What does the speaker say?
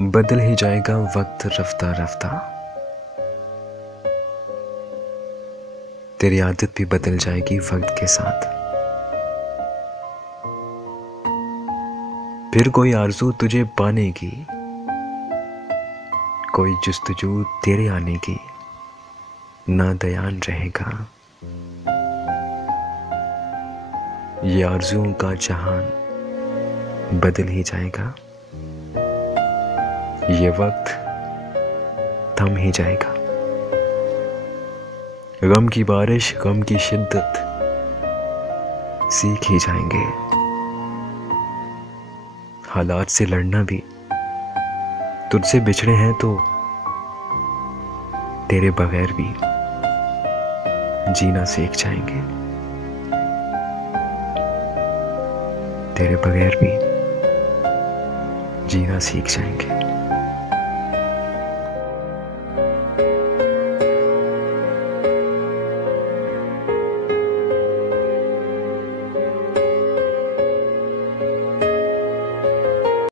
बदल ही जाएगा वक्त रफ्ता रफ्ता, तेरी आदत भी बदल जाएगी वक्त के साथ। फिर कोई आरज़ू तुझे पाने की, कोई जुस्तजू तेरे आने की नादयान रहेगा। ये आरज़ुओं का जहान बदल ही जाएगा, ये वक्त थम ही जाएगा। गम की बारिश, गम की शिद्दत सीख ही जाएंगे। हालात से लड़ना भी, तुझसे बिछड़े हैं तो तेरे बगैर भी जीना सीख जाएंगे। तेरे बगैर भी जीना सीख जाएंगे।